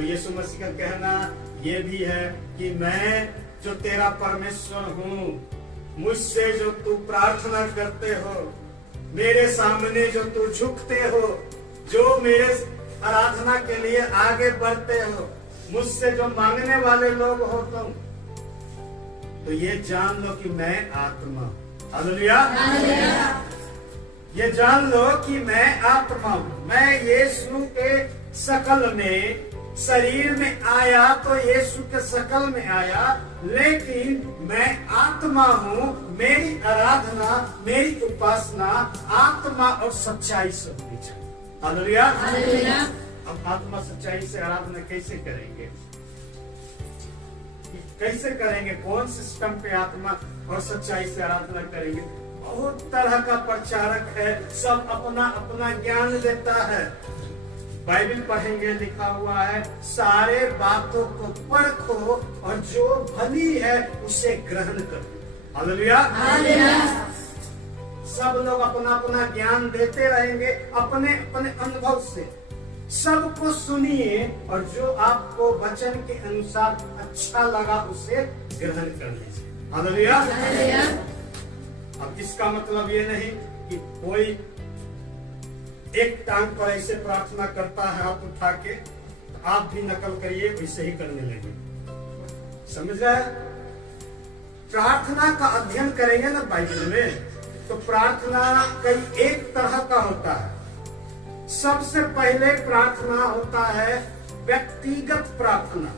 तो यीशु मसीह का कहना ये भी है कि मैं जो तेरा परमेश्वर हूँ, मुझसे जो तू प्रार्थना करते हो, मेरे सामने जो तू झुकते हो, जो मेरे आराधना के लिए आगे बढ़ते हो, मुझसे जो मांगने वाले लोग हो तुम, तो ये जान लो कि मैं आत्मा, हालेलुया, ये जान लो कि मैं आत्मा हूं। मैं यीशु के शकल में, शरीर में आया तो यीशु के शकल में आया, लेकिन मैं आत्मा हूँ। मेरी आराधना, मेरी उपासना आत्मा और सच्चाई से होनी चाहिए, हालेलुया। अब आत्मा सच्चाई से आराधना कैसे करेंगे? कैसे करेंगे? कौन सिस्टम पे आत्मा और सच्चाई से आराधना करेंगे? बहुत तरह का प्रचारक है, सब अपना अपना ज्ञान देता है। बाइबल पढ़ेंगे, लिखा हुआ है सारे बातों को परखो और जो भली है उसे ग्रहण करो, हालेलुया। सब लोग अपना अपना ज्ञान देते रहेंगे, अपने अपने अनुभव से। सबको सुनिए और जो आपको वचन के अनुसार अच्छा लगा उसे ग्रहण कर लीजिए, हालेलुया। अब इसका मतलब ये नहीं कि कोई एक टांग पर ऐसे प्रार्थना करता है हाथ उठा के, तो आप भी नकल करिए, वैसे ही करने लगे। समझ रहे? प्रार्थना का अध्ययन करेंगे ना बाइबल में, तो प्रार्थना कई एक तरह का होता है। सबसे पहले प्रार्थना होता है व्यक्तिगत प्रार्थना।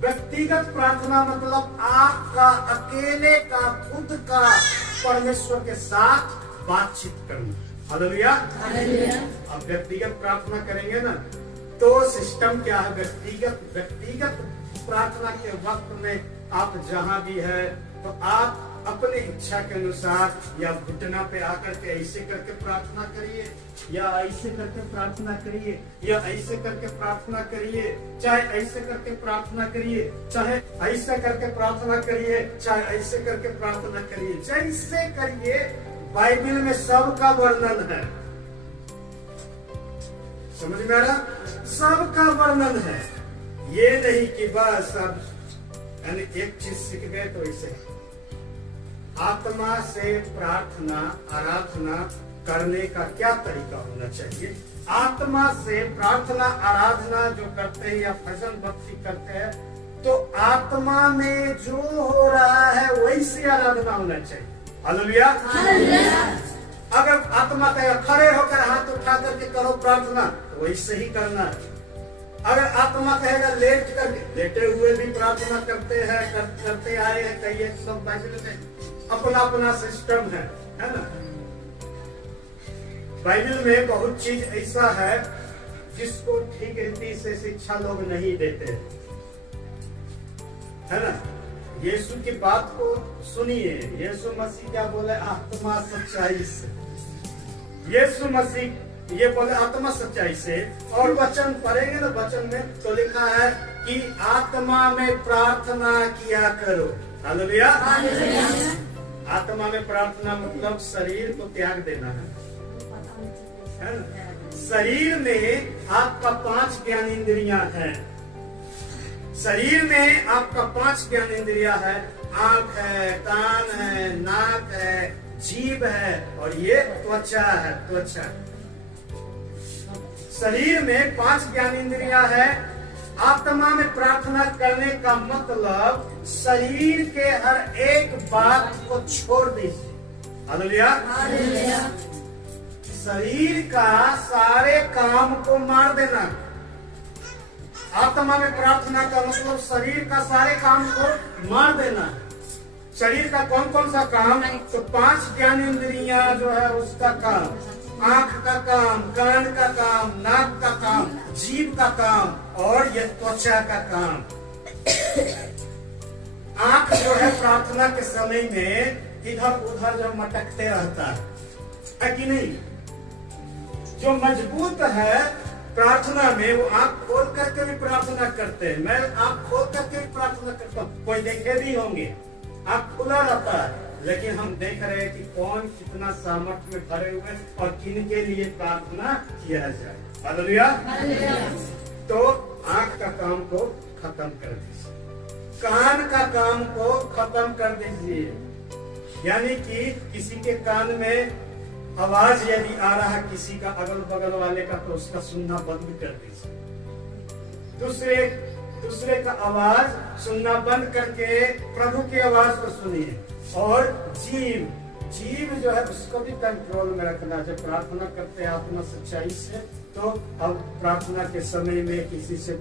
व्यक्तिगत प्रार्थना मतलब आपका अकेले का, खुद का परमेश्वर के साथ बातचीत करना, हालेलुया। अब व्यक्तिगत प्रार्थना करेंगे ना, तो सिस्टम क्या है? व्यक्तिगत प्रार्थना के वक्त में आप जहां भी है, तो आप अपने इच्छा के अनुसार या घुटना पे आकर के ऐसे करके प्रार्थना करिए, या ऐसे करके प्रार्थना करिए, या ऐसे करके प्रार्थना करिए, चाहे ऐसे करके प्रार्थना करिए, चाहे ऐसे करके प्रार्थना करिए, चाहे ऐसे करके प्रार्थना करिए, जैसे करिए। बाइबल में सबका वर्णन है, समझ में आ रहा? सबका वर्णन है। ये नहीं कि बस अब यानी एक चीज सीख गए तो इसे। आत्मा से प्रार्थना, आराधना करने का क्या तरीका होना चाहिए? आत्मा से प्रार्थना, आराधना जो करते हैं या भजन भक्ति करते हैं, तो आत्मा में जो हो रहा है वैसी आराधना होना चाहिए, हालेलुया। अगर आत्मा कहेगा खड़े होकर हाथ उठा करके करो प्रार्थना, तो वैसे ही करना है। अगर आत्मा कहेगा लेट करके, लेटे हुए भी प्रार्थना करते हैं, करते आए हैं, कहिए सब बाइबल में अपना अपना सिस्टम है ना। बाइबल में बहुत चीज ऐसा है जिसको ठीक रीति से शिक्षा लोग नहीं देते, है ना। यीशु की बात को सुनिए। यीशु मसीह क्या बोले? आत्मा सच्चाई से। यीशु मसीह ये बोले आत्मा सच्चाई से। और वचन पढ़ेंगे ना, वचन में तो लिखा है कि आत्मा में प्रार्थना किया करो, हालेलुया। आत्मा में प्रार्थना मतलब शरीर को त्याग देना है ना? शरीर में आपका 5 ज्ञानेंद्रियां हैं। शरीर में आपका 5 ज्ञानेंद्रियां है। आंख है, कान है, नाक है, जीभ है और ये त्वचा है, त्वचा। शरीर में 5 ज्ञानेंद्रियां है। आत्मा में प्रार्थना करने का मतलब शरीर के हर एक बात को छोड़ दीजिए, हालेलुया। शरीर का सारे काम को मार देना। आत्मा में प्रार्थना का मतलब शरीर का सारे काम को मार देना। शरीर का कौन कौन सा काम? तो 5 ज्ञानेंद्रियां जो है उसका काम, आंख का काम, कान का काम, नाक का काम, जीभ का काम और ये त्वचा का काम। आंख जो है प्रार्थना के समय में इधर उधर जो मटकते रहता है कि नहीं? जो मजबूत है प्रार्थना में वो आंख खोल करके भी प्रार्थना करते हैं। मैं आंख खोल करके भी प्रार्थना करता हूँ, कोई देखे भी होंगे, आंख खुला रहता है, लेकिन हम देख रहे हैं कि कौन कितना सामर्थ्य में खड़े हुए और किन के लिए प्रार्थना किया जाए, हालेलुया। तो आंख का काम को खत्म कर दीजिए, कान का काम को खत्म कर दीजिए। यानी कि किसी के कान में आवाज यदि आ रहा है किसी का अगल बगल वाले का, तो उसका सुनना बंद कर दीजिए। दूसरे का आवाज सुनना बंद करके प्रभु की आवाज को सुनिए। और जीव जो है उसको भी कंट्रोल में रखना। जब प्रार्थना करते हैं आत्मा सच्चाई से, तो अब प्रार्थना के समय में किसी से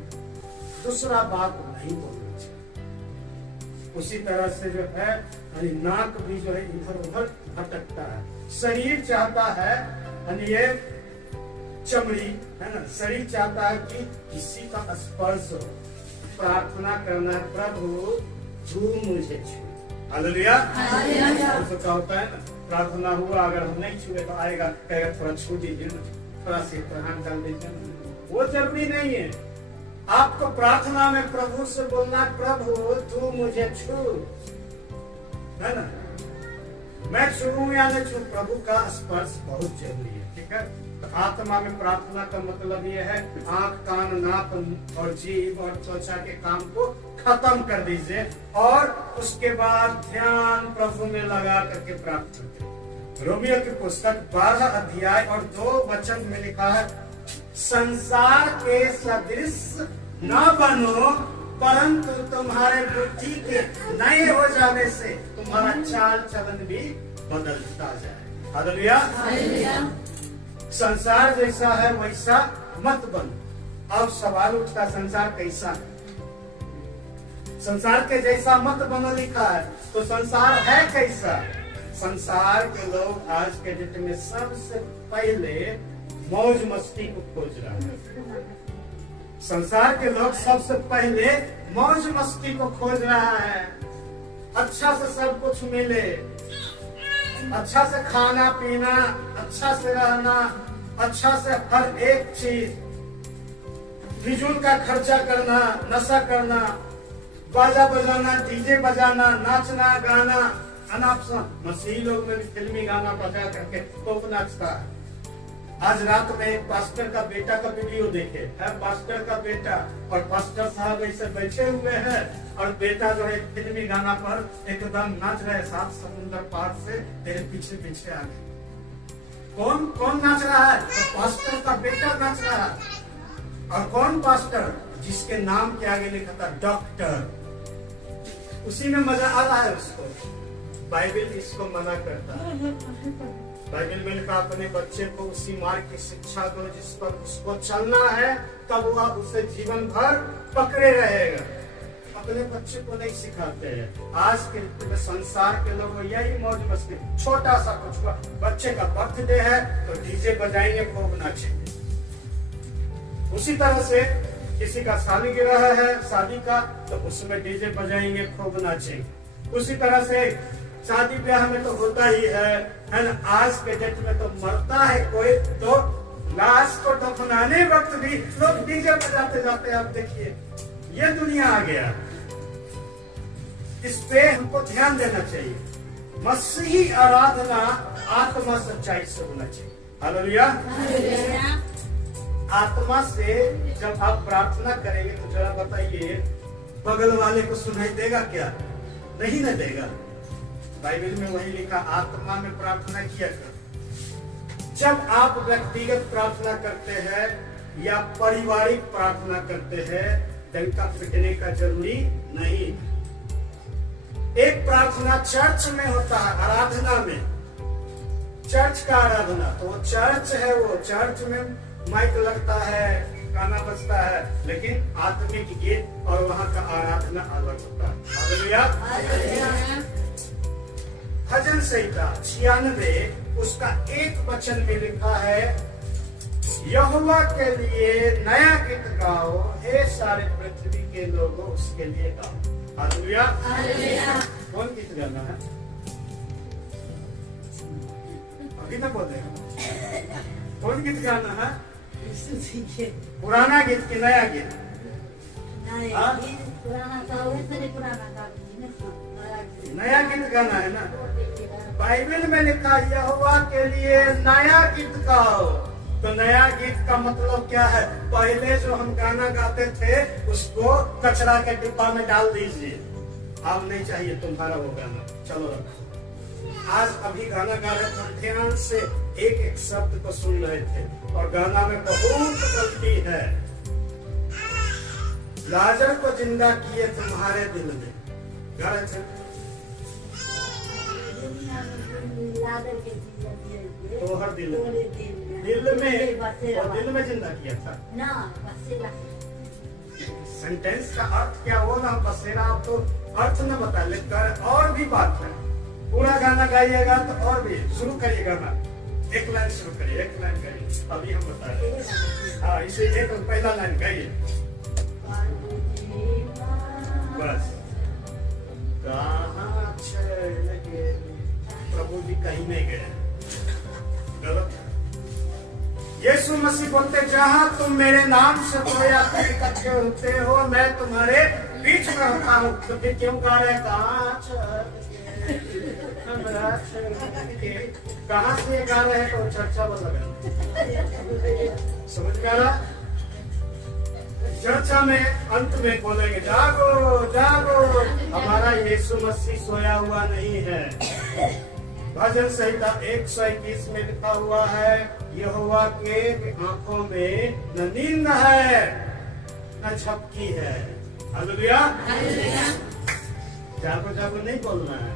दूसरा बात नहीं बोलनी चाहिए। उसी तरह से जो है नाक भी जो है इधर उधर भटकता है। शरीर चाहता है, ये चमड़ी है ना, शरीर चाहता है कि किसी का स्पर्श हो। प्रार्थना करना, प्रभु तू मुझे छू। हालेलुया। तो क्या होता है ना, प्रार्थना हुआ, अगर हम नहीं छुए तो आएगा कहेगा थोड़ा छू दीजिए ना, थोड़ा से हाथ डाल दीजिए ना। वो जरूरी नहीं है। आपको प्रार्थना में प्रभु से बोलना, प्रभु तू मुझे छू, है ना। मैं छू या न छू, प्रभु का स्पर्श बहुत जरूरी है। ठीक है। आत्मा में प्रार्थना का मतलब यह है आंख, कान, नाक और जीभ और त्वचा के काम को खत्म कर दीजिए और उसके बाद ध्यान प्रभु में लगा करके प्राप्त करते। रोमियो की पुस्तक 12 अध्याय और 2 वचन में लिखा है, संसार के सदृश न बनो, परंतु तुम्हारे बुद्धि के नए हो जाने से तुम्हारा चाल चलन भी बदलता जाए। हालेलुया। संसार जैसा है वैसा मत बनो। अब सवाल उठता, संसार कैसा है? संसार के जैसा मत बनो लिखा है, तो संसार है कैसा? संसार के लोग आज के डेट में सबसे पहले मौज मस्ती को खोज रहा है। संसार के लोग सबसे पहले मौज मस्ती को खोज रहा है। अच्छा से सब कुछ मिले, अच्छा से खाना पीना, अच्छा से रहना, अच्छा से हर एक चीज, फिजूल का खर्चा करना, नशा करना, बाजा बजाना, डीजे बजाना, नाचना गाना, मसीही लोग में भी फिल्मी गाना बजा करके खूब नाचता है। आज रात में एक पास्टर का बेटा का वीडियो देखे है। पास्टर का बेटा और पास्टर साहब ऐसे बैठे हुए हैं और बेटा जो है फिल्मी गाना पर एकदम नाच रहे, 7 समुद्र पार से तेरे पीछे पीछे आ गए। कौन नाच रहा है? तो पास्टर का बेटा नाच रहा है। और कौन पास्टर? जिसके नाम के आगे लिखा था डॉक्टर। उसी में मजा आ रहा है उसको। बाइबल इसको मना करता है। बाइबल में लिखा, अपने बच्चे को उसी मार्ग की शिक्षा दो जिस पर उसको चलना है, तब वह उसे जीवन भर पकड़े रहेगा। अपने बच्चे को नहीं सिखाते हैं। आज के संसार के लोग यही मौज मस्ती, छोटा सा कुछ बच्चे का बर्थडे है तो डीजे बजाएंगे, खूब नाचेंगे। उसी तरह से किसी का सालगिरह है शादी का, तो उसमें डीजे बजाएंगे, खूब नाचेंगे। उसी तरह से शादी ब्याह में तो होता ही है ना। आज के डेट में तो मरता है कोई तो लाश को दफनाने वक्त भी लोग डीजे बजाते जाते। आप देखिए, ये दुनिया आ गया। इस पे हमको ध्यान देना चाहिए। मसीही आराधना आत्मा सच्चाई से होना चाहिए। हालेलुया। आत्मा से जब आप प्रार्थना करेंगे तो जरा बताइए, बगल वाले को सुनाई देगा क्या? नहीं ना देगा। बाइबल में वही लिखा, आत्मा में प्रार्थना किया कर। जब आप व्यक्तिगत प्रार्थना करते हैं या पारिवारिक प्रार्थना करते हैं, डंका पिटने का जरूरी नहीं। एक प्रार्थना चर्च में होता है, आराधना में, चर्च का आराधना। तो वो चर्च है, वो चर्च में माइक लगता है, गाना बजता है, लेकिन आत्मिक गीत और वहाँ का आराधना अलग होता है। हालेलुया। भजन संहिता 96 उसका 1 वचन में लिखा है, यहोवा के लिए नया गीत गाओ, हे सारे पृथ्वी के लोगों उसके लिए गाओ। हालेलुया। कौन गीत गाना है? अभी तक बोलते हैं कौन गीत गाना है? पुराना गीत की नया गीत? नया गीत गाना है ना। बाइबल में लिखा, यहोवा के लिए नया गीत गाओ, तो नया गीत का मतलब क्या है? पहले जो हम गाना गाते थे उसको कचरा के डिब्बा में डाल दीजिए, अब नहीं चाहिए तुम्हारा वो गाना, चलो रखो। आज अभी गाना गा रहे थे, ध्यान से एक एक शब्द को सुन रहे थे और गाना में बहुत गलती है। लाजर को जिंदा किए तुम्हारे दिल में, गा रहे थे तो हर दिल में और दिल में जिंदा किया था ना। सेंटेंस का अर्थ क्या हो ना बसेरा, आप तो अर्थ न बता लेकर और भी बात है। पूरा गाना गाइएगा तो और भी शुरू करिए गाना, एक लाइन शुरू करिए, एक लाइन गाइए, अभी हम बता रहे हैं। हाँ, इसे एक पहला लाइन गाइए बस। कहाँ चले गए प्रभु जी, कहीं नहीं गए, गलत है। यीशु मसीह बोलते जहां तुम मेरे नाम से दो या तीन इकट्ठे होते हो मैं तुम्हारे बीच में होता हूँ। तो फिर क्यों गा रहे? कहाँ से गा रहे हैं? तो चर्चा में लगा, समझ में आ रहा? चर्चा में अंत में बोलेंगे जागो जागो, हमारा यीशु मसीह सोया हुआ नहीं है। भजन संहिता 121 में लिखा हुआ है, यहोवा के आंखों में न नींद है न झपकी है। हालेलुया। जागो जागो नहीं बोलना है।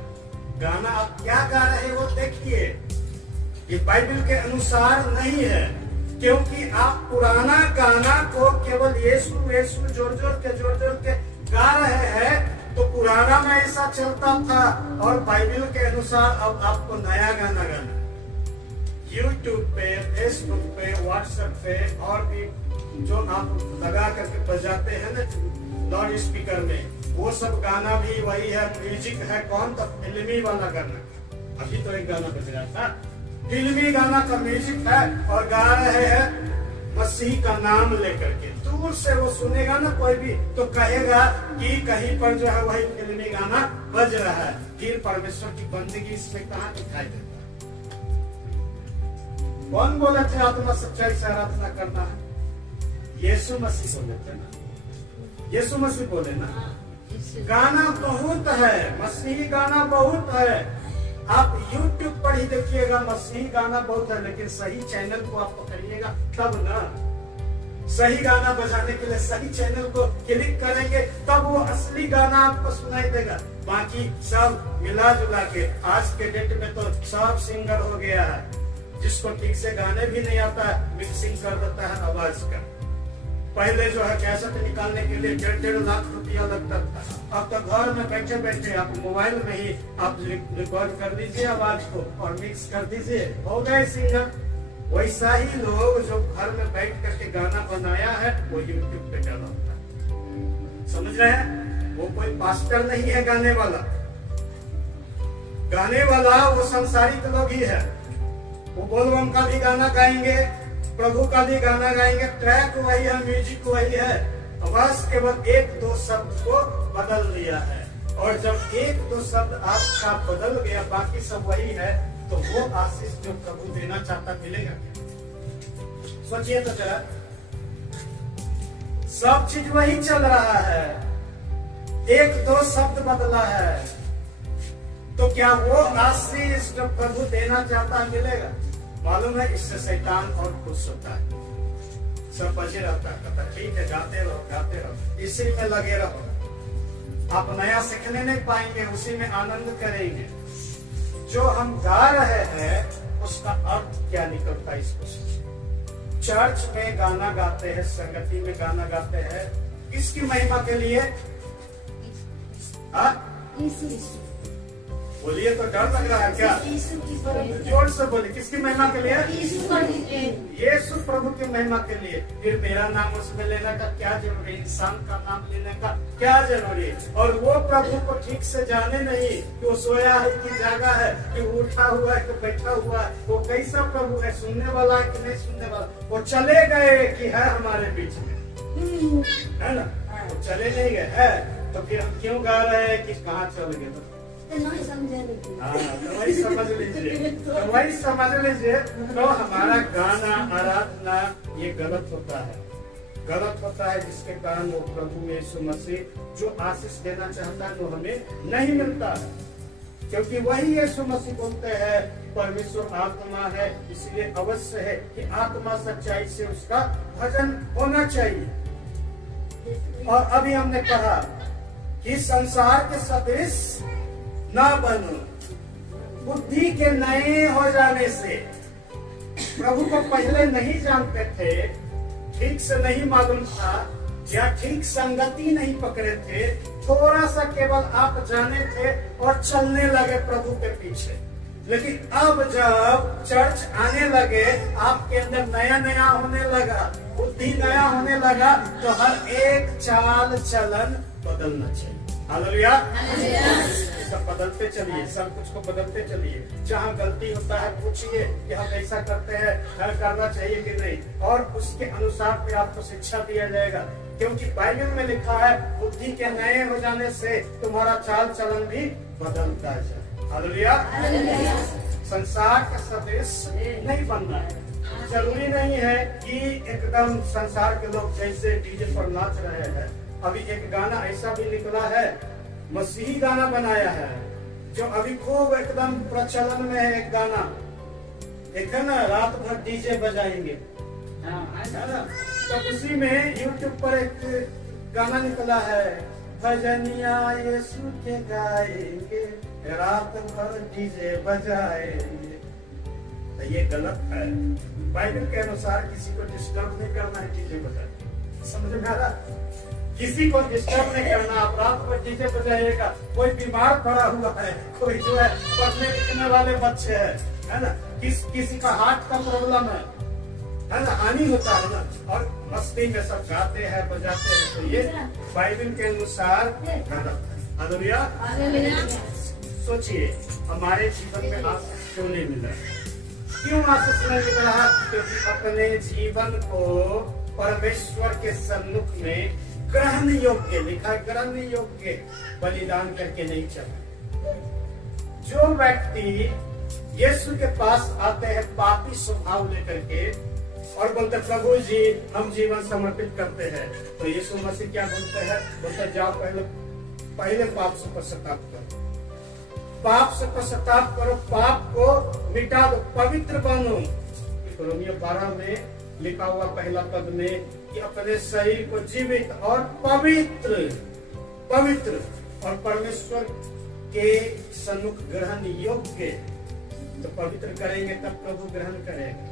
गाना आप क्या गा रहे हो देखिए, ये बाइबल के अनुसार नहीं है, क्योंकि आप पुराना गाना को केवल यीशु यीशु जोर जोर के गा रहे हैं। तो पुराना में ऐसा चलता था और बाइबल के अनुसार अब आपको नया गाना गाना। यूट्यूब पे, फेसबुक पे, व्हाट्सएप पे और भी जो आप लगा करके बजाते हैं ना लाउड स्पीकर में, वो सब गाना भी वही है, म्यूजिक है। कौन? तो फिल्मी वाला गाना। अभी तो एक गाना बज रहा था, फिल्मी गाना का म्यूजिक है और गा रहे हैं मसीह का नाम लेकर के। दूर से वो सुनेगा ना कोई भी तो कहेगा कि कहीं पर जो है वही फिल्मी गाना बज रहा है। फिर परमेश्वर की बंदगी इसमें कहाँ दिखाई देता? कौन बोले थे आत्मा सच्चाई से आराधना करना है? यीशु मसीह बोले थे ना, यीशु मसीह बोले ना। गाना बहुत है, मसीही गाना बहुत है। आप YouTube पर ही देखिएगा, मसीही गाना बहुत है, लेकिन सही चैनल को आप पकड़िएगा तब ना। सही गाना बजाने के लिए सही चैनल को क्लिक करेंगे तब वो असली गाना आपको सुनाई देगा। बाकी सब मिला जुला के आज के डेट में तो सब सिंगर हो गया है, जिसको ठीक से गाने भी नहीं आता है मिक्सिंग कर देता है आवाज का। पहले जो है कैसेट निकालने के लिए 1.5 लाख रुपया लगता था, अब तो घर में बैठे बैठे आप मोबाइल में ही आप रिकॉर्ड कर दीजिए आवाज को और मिक्स कर दीजिए, हो गए सिंगर। वैसा ही लोग जो घर में बैठ करके गाना बनाया है वो यूट्यूब पे डाला होता है, समझ रहे हैं? वो कोई पास्टर नहीं है गाने वाला, गाने वाला वो संसारिक लोग ही है। वो बोलबम का भी गाना गाएंगे, प्रभु का भी गाना गाएंगे, ट्रैक वही है, म्यूजिक वही है, बस केवल एक दो शब्द को बदल दिया है। और जब एक दो शब्द आपका बदल गया बाकी सब वही है, तो वो आशीष जो प्रभु देना चाहता मिलेगा क्या? सोचिए तो जरा, सब चीज वही चल रहा है, एक दो शब्द बदला है, तो क्या वो आशीष जो प्रभु देना चाहता मिलेगा? मालूम है, इससे शैतान और खुश होता है, सब बचे रहता है, कहता ठीक है गाते रहो, इसी में लगे रहो। आप नया सीखने नहीं पाएंगे, उसी में आनंद करेंगे। जो हम गा रहे हैं उसका अर्थ क्या निकलता है इसको सोचिए। चर्च में गाना गाते हैं, संगति में गाना गाते हैं, किसकी महिमा के लिए? बोलिए तो डर लग रहा है क्या? जोर से बोलिए, किसकी महिमा के लिए? यीशु प्रभु की महिमा के लिए। फिर मेरा नाम उसमें लेने का क्या जरूरी है? इंसान का नाम लेने का क्या जरूरी है? और वो प्रभु को ठीक से जाने नहीं कि वो सोया है कि जागा है, कि उठा हुआ है कि बैठा हुआ है, वो कैसा प्रभु है, सुनने वाला है कि नहीं सुनने वाला। वो चले गए कि है हमारे बीच में, है ना? वो चले नहीं गए है, तो फिर हम क्यों गा रहे हैं कि कहाँ चल गए? हाँ, तो वही समझ लीजिए, तो वही समझ लीजिए। तो हमारा गाना, आराधना ये गलत होता है, गलत होता है, जिसके कारण वो प्रभु यीशु मसीह जो आशीष देना चाहता है वो हमें नहीं मिलता है। क्योंकि वही यीशु मसीह बोलते हैं परमेश्वर आत्मा है, इसलिए अवश्य है कि आत्मा सच्चाई से उसका भजन होना चाहिए। और अभी हमने कहा कि संसार के सदृश ना बनो, बुद्धि के नए हो जाने से। प्रभु को पहले नहीं जानते थे, ठीक से नहीं मालूम था, या ठीक संगति नहीं पकड़े थे, थोड़ा सा केवल आप जाने थे और चलने लगे प्रभु के पीछे। लेकिन अब जब चर्च आने लगे, आपके अंदर नया नया होने लगा, बुद्धि नया होने लगा, तो हर एक चाल चलन बदलना चाहिए। हालेलुया, सब बदलते चलिए, सब कुछ को बदलते चलिए। जहाँ गलती होता है पूछिए कि हम ऐसा करते हैं, करना चाहिए कि नहीं, और उसके अनुसार फिर आपको शिक्षा दिया जाएगा। क्योंकि बाइबल में लिखा है बुद्धि के नए हो जाने से तुम्हारा चाल चलन भी बदलता है। हालेलुया, संसार के सदृश नहीं बनना है। जरूरी नहीं है कि एकदम संसार के लोग जैसे डीजे पर नाच रहे हैं। अभी एक गाना ऐसा भी निकला है, मसीही गाना बनाया है, जो अभी खूब एकदम प्रचलन में है। एक गाना एक है ना, रात भर डीजे बजाएंगे, है ना। तो उसी में YouTube पर एक गाना निकला है, भजनिया यीशु के गाएंगे, रात भर डीजे बजाएंगे। तो ये गलत है। बाइबल के अनुसार किसी को डिस्टर्ब नहीं करना है डीजे बजाए। समझ में आ रहा? किसी को डिस्टर्ब नहीं करना। आप रात भर डीजे बजाइएगा, कोई बीमार पड़ा हुआ है, कोई जो है पढ़ने लिखने वाले बच्चे है ना, किसी का हार्ट का प्रॉब्लम है ना, हानि होता है ना, और मस्ती में सब गाते हैं बजाते हैं, तो ये बाइबल के अनुसार गलत है। हालेलुया। सोचिए हमारे जीवन में आशीष क्यों नहीं मिल रहा? क्यों आशीष नहीं मिल रहा? क्योंकि अपने जीवन को परमेश्वर के सम्मुख में ग्रहण योग्य, लिखा है ग्रहण योग्य बलिदान करके नहीं चला। जो व्यक्ति यीशु के पास आते हैं पापी स्वभाव लेकर के और बोलते प्रभु जी हम जीवन समर्पित करते हैं, तो यीशु मसीह क्या बोलते हैं? बोलते जाओ पहले पाप से पश्चाताप करो, पाप से पश्चाताप करो, पाप को मिटा दो, पवित्र बनो। रोमियो 12 में लिखा हुआ पहला पद में कि अपने शरीर को जीवित और पवित्र और परमेश्वर के सम्मुख ग्रहण योग्य, तो पवित्र करेंगे तब प्रभु ग्रहण करेगा।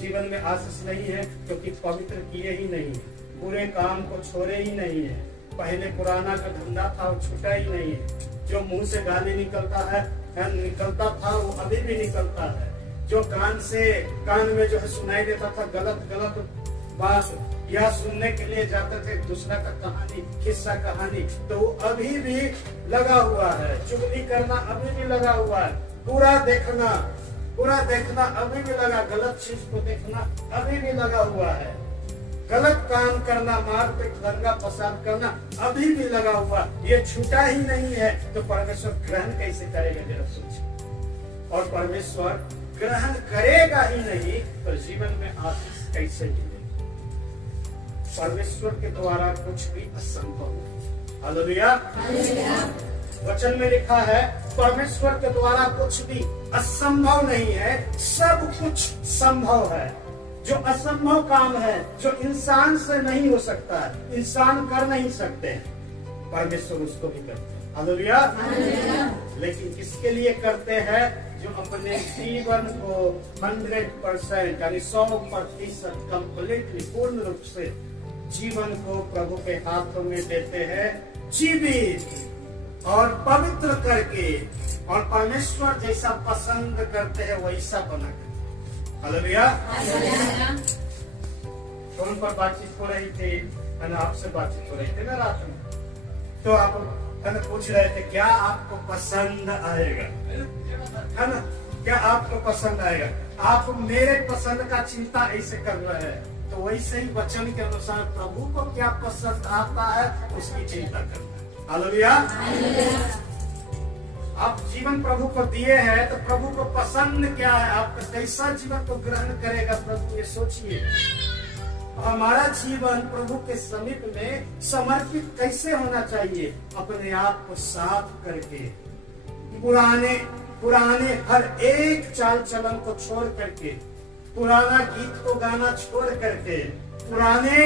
जीवन में आशीष नहीं है क्योंकि पवित्र किए ही नहीं, पूरे काम को छोड़े ही नहीं है। पहले पुराना जो धंधा था वो छूटा ही नहीं है। जो मुंह से गाली निकलता था वो अभी भी निकलता है। जो कान में जो है सुनाई देता था गलत बात, या सुनने के लिए जाते थे दूसरा का कहानी, किस्सा कहानी, तो वो अभी भी लगा हुआ है। चुगली करना अभी भी लगा हुआ है। बुरा देखना अभी भी लगा, गलत चीज को देखना अभी भी लगा हुआ है। गलत काम करना, मारपीट, दंगा फसाद करना अभी भी लगा हुआ, ये छूटा ही नहीं है। तो परमेश्वर ग्रहण कैसे करेगा जरा सोचिए। और परमेश्वर ग्रहण करेगा ही नहीं तो जीवन में आशीष कैसे मिलेगी? परमेश्वर के द्वारा कुछ भी असंभव नहीं। हालेलुया। वचन में लिखा है परमेश्वर के द्वारा कुछ भी असंभव नहीं है, सब कुछ संभव है। जो असंभव काम है, जो इंसान से नहीं हो सकता है, इंसान कर नहीं सकते, परमेश्वर उसको भी करते हैं। हालेलुया। लेकिन किसके लिए करते हैं? जो अपने जीवन को 100% यानी 100% कंप्लीटली पूर्ण रूप से जीवन को प्रभु के हाथों में देते हैं, जीवित और पवित्र करके, और परमेश्वर जैसा पसंद करते हैं वैसा बनाकर। हालेलुया। फोन पर बातचीत हो रही थी, आपसे बातचीत हो रही थी ना रात में, तो आप पूछ रहे थे क्या आपको पसंद आएगा, है ना? क्या आपको पसंद आएगा? आप मेरे पसंद का चिंता ऐसे कर रहे हैं, तो वैसे ही वचन के अनुसार प्रभु को क्या पसंद आता है उसकी चिंता करना है। हालेलुया। आप जीवन प्रभु को दिए हैं तो प्रभु को पसंद क्या है, आपका कैसा जीवन को ग्रहण करेगा प्रभु, ये सोचिए। हमारा जीवन प्रभु के समीप में समर्पित कैसे होना चाहिए, अपने आप को साफ करके, पुराने हर एक चाल चलन को छोड़ करके, पुराना गीत को गाना छोड़ करके, पुराने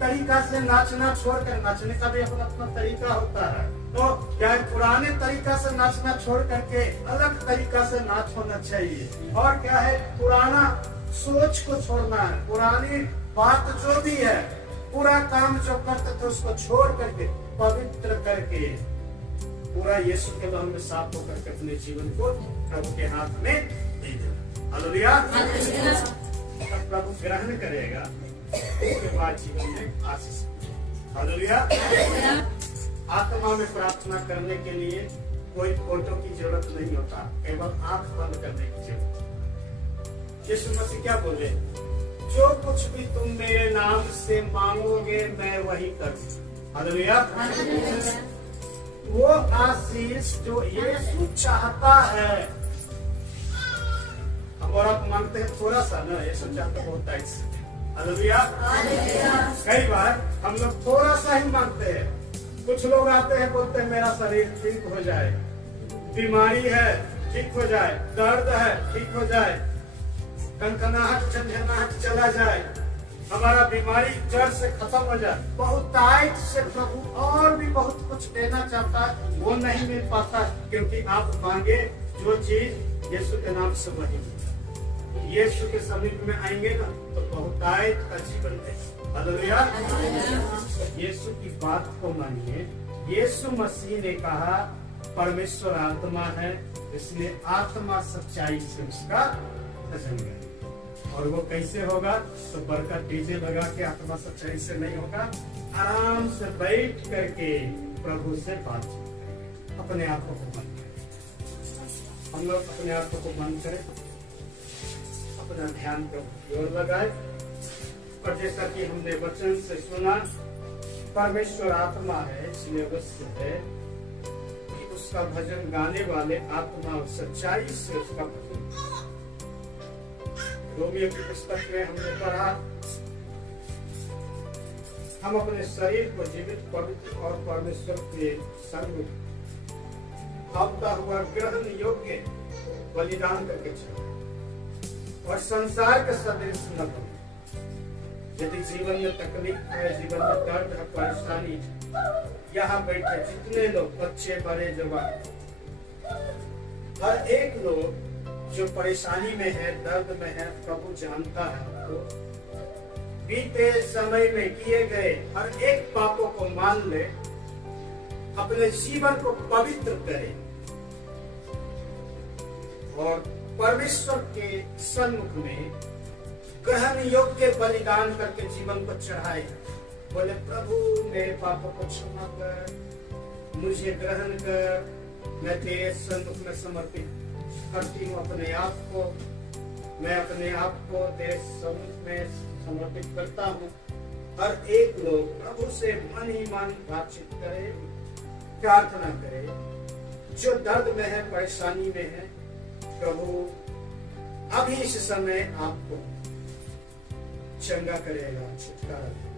तरीका से नाचना छोड़कर, नाचने का भी अपना अपना तरीका होता है, तो क्या पुराने तरीका से नाचना छोड़ करके अलग तरीका से नाच होना चाहिए। और क्या है, पुराना सोच को छोड़ना है, पुरानी बात जो भी है, पूरा काम जो करते थे उसको छोड़ करके, पवित्र करके, पूरा यीशु के नाम में साफ होकर के अपने जीवन को प्रभु के हाथ में दे देना। हालेलुया। प्रभु ग्रहण करेगा, उसके बाद जीवन में आशीष। हालेलुया। आत्मा में प्रार्थना करने के लिए कोई फोटो की जरूरत नहीं होता, केवल आंख बंद करने की जरूरत। यीशु मसीह क्या बोले, जो कुछ भी तुम मेरे नाम से मांगोगे मैं वही करूँ। हालेलुया। वो आशीष जो यीशु चाहता है, हम और आप मांगते हैं थोड़ा सा ना, यीशु चाहता बहुत टाइट से। हालेलुया। कई बार हम लोग थोड़ा सा ही मांगते हैं। कुछ लोग आते हैं, बोलते हैं मेरा शरीर ठीक हो जाए, बीमारी है ठीक हो जाए, दर्द है ठीक हो जाए, कनकनाहट झंझनाहट चला जाए, हमारा बीमारी जड़ से खत्म हो जाए। बहुत टाइट से प्रभु और भी बहुत कुछ देना चाहता है, वो नहीं मिल पाता, क्योंकि आप मांगे जो चीज यीशु के नाम से वही। यीशु के समीप में आएंगे ना तो बहुत टाइट का जीवन है। हालेलुया। यीशु की बात को मानिए। यीशु मसीह ने कहा परमेश्वर आत्मा है, इसलिए आत्मा सच्चाई से उसका भजन करे। और वो कैसे होगा, तो बरकत डीजे लगा के आत्मा सच्चाई से नहीं होगा, आराम से बैठ करके प्रभु से बातचीत करें। अपने आप को बंद करें, हम लोग अपने आप को बंद करें, अपना ध्यान को ओर लगाए। और जैसा कि हमने वचन से सुना, परमेश्वर आत्मा है, इसलिए अवश्य है कि उसका भजन गाने वाले आत्मा और सच्चाई से उसका भजन। रोमियो की पुस्तक में हमने पढ़ा, हम अपने शरीर को जीवित, पवित्र और परमेश्वर के संग भावता हुआ ग्रहण योग्य बलिदान करके चले और संसार के सदृश न बने। यदि जीवन में तकलीफ है, जीवन में दर्द है, परेशानी, यहाँ बैठे जितने लोग, बच्चे बड़े जवान, हर एक लोग जो परेशानी में है, दर्द में है, प्रभु जानता है। तो बीते समय में किए गए हर एक पापों को मान ले, अपने जीवन को पवित्र करे और परमेश्वर के सन्मुख में ग्रहण योग्य बलिदान करके जीवन को चढ़ाए। बोले प्रभु मेरे पापों को क्षमा कर, मुझे ग्रहण कर, मैं तेरे सन्मुख में समर्पित करती हूँ अपने आप को, मैं अपने आप को तेरे सन्मुख में समर्पित करता हूँ। हर एक लोग प्रभु से मन ही मन बातचीत करे, प्रार्थना करे। जो दर्द में है, परेशानी में है, प्रभु अभी इस समय आपको चंगा करेगा, छुटकारा देगा।